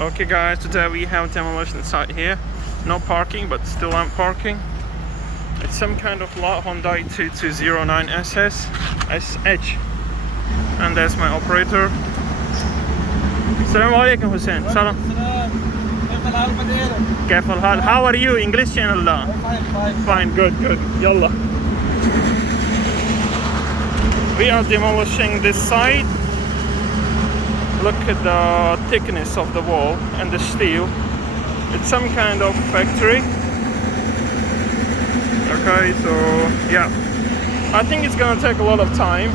Okay guys, today we have demolition site here. No parking, but still I'm parking. It's some kind of lot Hyundai 2209 SH. And that's my operator. Assalamu alaikum Hussein. Salam. كيف الحال? How are you? English channel da. Fine, good. Yalla. We are demolishing this site. Look at the thickness of the wall and the steel. It's some kind of factory. Okay, so yeah, I think it's gonna take a lot of time.